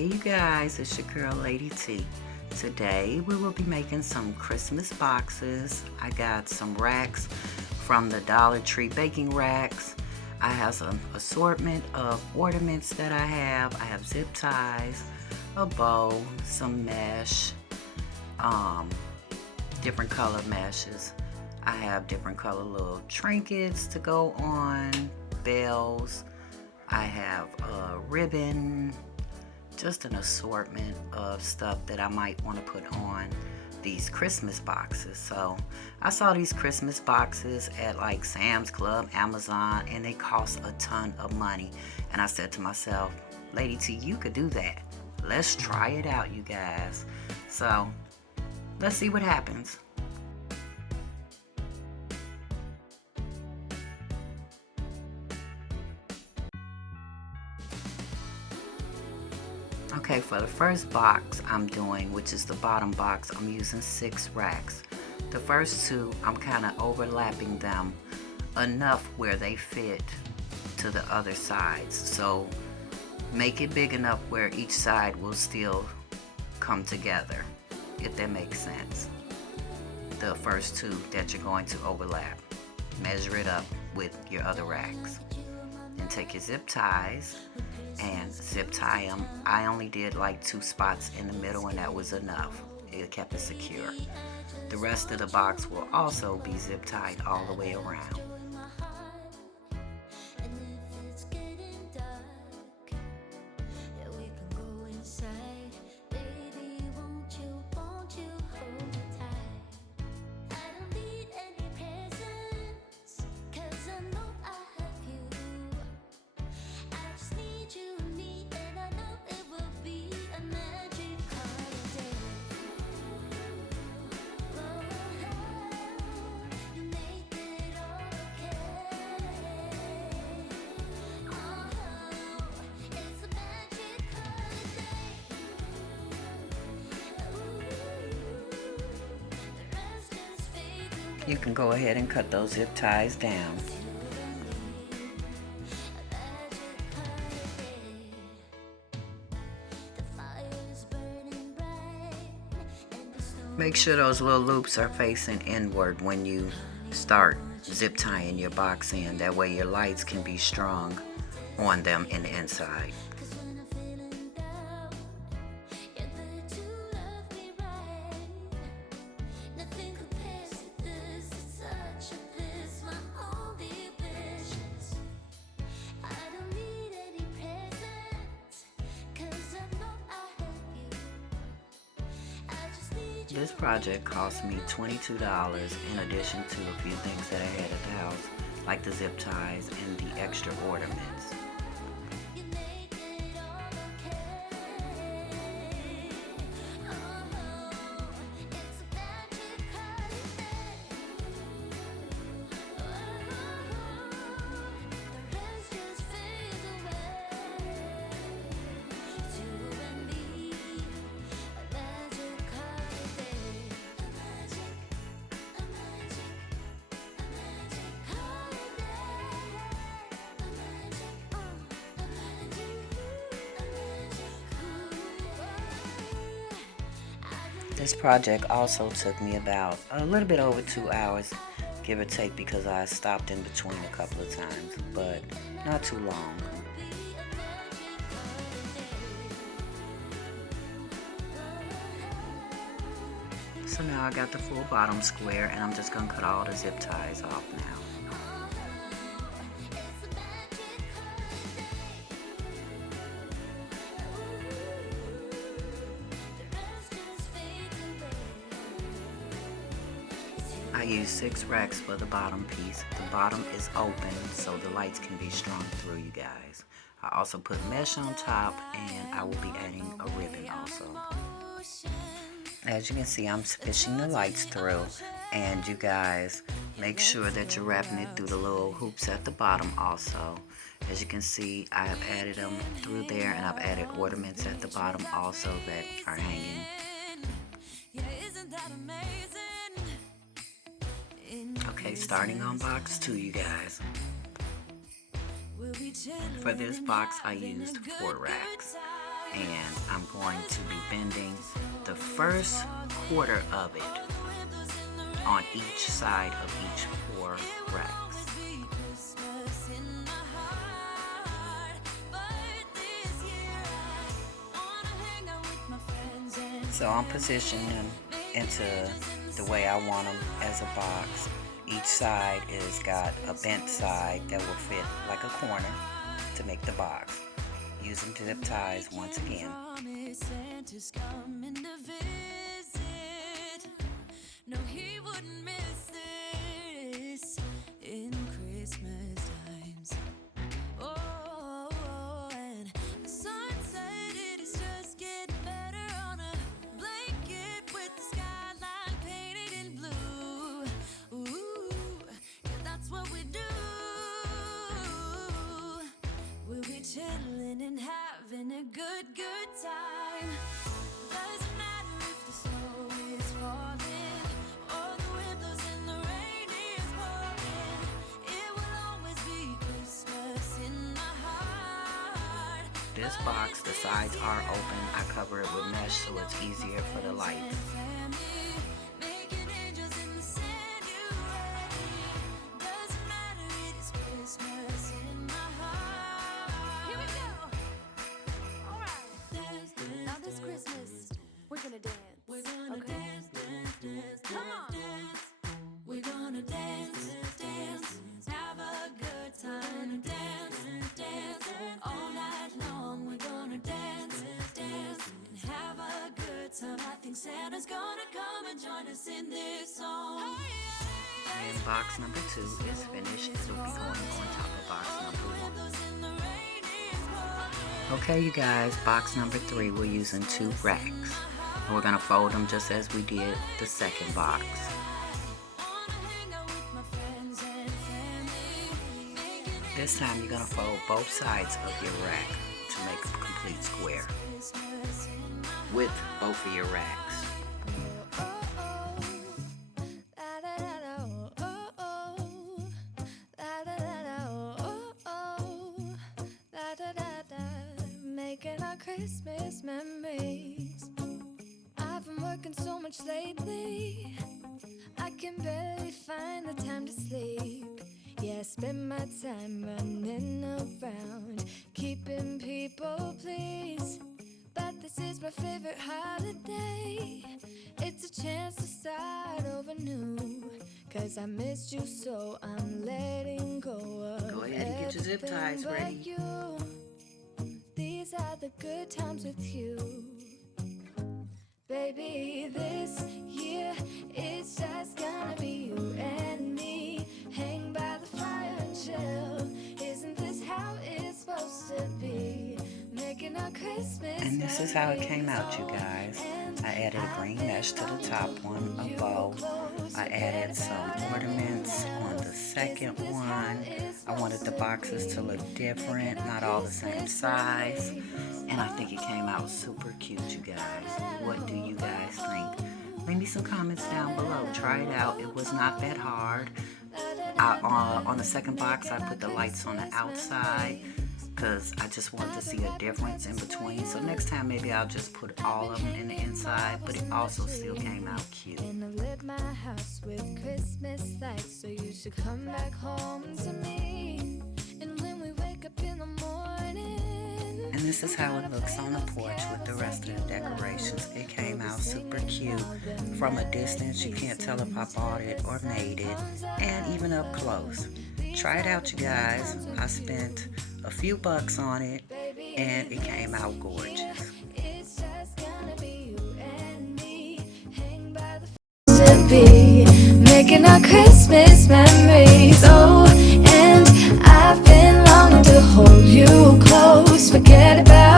Hey you guys, it's your girl Lady T. Today we will be making some Christmas boxes. I got some racks from the Dollar Tree baking racks. I have some assortment of ornaments that I have. I have zip ties, a bow, some mesh, different color meshes. I have different color little trinkets to go on, bells. I have a ribbon, just an assortment of stuff that I might want to put on these Christmas boxes. So I saw these Christmas boxes at like Sam's Club, Amazon, and they cost a ton of money. And I said to myself, Lady T, you could do that. Let's try it out, you guys. So let's see what happens. Okay, for the first box I'm doing, which is the bottom box, I'm using 6 racks. The first 2, I'm kind of overlapping them enough where they fit to the other sides. So make it big enough where each side will still come together, if that makes sense. The first 2 that you're going to overlap, measure it up with your other racks. Then take your zip ties and zip tie them. I only did like 2 spots in the middle and that was enough. It kept it secure. The rest of the box will also be zip tied all the way around. You can go ahead and cut those zip ties down. Make sure those little loops are facing inward when you start zip tying your box in. That way your lights can be strong on them in the inside. This project cost me $22 in addition to a few things that I had at the house, like the zip ties and the extra ornaments. This project also took me about a little bit over 2 hours, give or take, because I stopped in between a couple of times, but not too long. So now I got the full bottom square and I'm just going to cut all the zip ties off now. I used 6 racks for the bottom piece. The bottom is open so the lights can be strung through, you guys. I also put mesh on top and I will be adding a ribbon also. As you can see, I'm fishing the lights through, and you guys make sure that you're wrapping it through the little hoops at the bottom also. As you can see, I have added them through there and I've added ornaments at the bottom also that are hanging. Okay, starting on box 2, you guys. For this box, I used 4 racks. and I'm going to be bending the first quarter of it on each side of each 4 racks. So I'm positioning them into the way I want them as a box. Each side is got a bent side that will fit like a corner to make the box. Using zip ties once again. No, he wouldn't miss this in Christmas times. Oh, and the sunset, it is just getting better on a blanket with the skyline painted in blue. Ooh, yeah, that's what we do. We'll be chilling and having a good time. Doesn't matter if the snow is falling or the wind blows and the rain is pouring. It will always be Christmas in my heart. This box, the sides are open. I cover it with mesh so it's easier for the lights. We're gonna dance. We're gonna dance, dance, dance. Come on. We're gonna dance, dance, have a good time. Dance, dance, all night long. We're gonna dance, dance, and have a good time. I think Santa's gonna come and join us in this song. And box number 2 is finished. It'll be going on top of box number 1. Okay, you guys, box number 3, we're using 2 racks. We're going to fold them just as we did the second box. This time you're going to fold both sides of your rack to make a complete square with both of your racks. Making our Christmas memories. I've been working so much lately, I can barely find the time to sleep. Yeah, I spend my time running around, keeping people pleased. But this is my favorite holiday. It's a chance to start over new, 'cause I missed you so I'm letting go of. Go ahead and get your zip ties ready. You. These are the good times with you. Baby, this year it's just gonna be you and me. Hang by the fire and chill. Isn't this how it's supposed to be? Making our Christmas. And this is how it came out, you guys. I added a green mesh to the top one, a bow. I added some ornaments on the second one. I wanted the boxes to look different, not all the same size. And I think it came out super cute, you guys. What do you guys think? Leave me some comments down below. Try it out. It was not that hard. On the second box, I put the lights on the outside because I just wanted to see a difference in between. So next time, maybe I'll just put all of them in the inside, but it also still came out cute. And I've lit my house with Christmas lights, so you should come back home to me. And when we wake up in the morning, and this is how it looks on the porch with the rest of the decorations. It came out super cute. From a distance, you can't tell if I bought it or made it, and even up close. Try it out, you guys. I spent a few bucks on it, and it came out gorgeous. it's just gonna be you and me. Hang by the to be making our Christmas memories. Oh, and I've been longing to hold you close. Forget about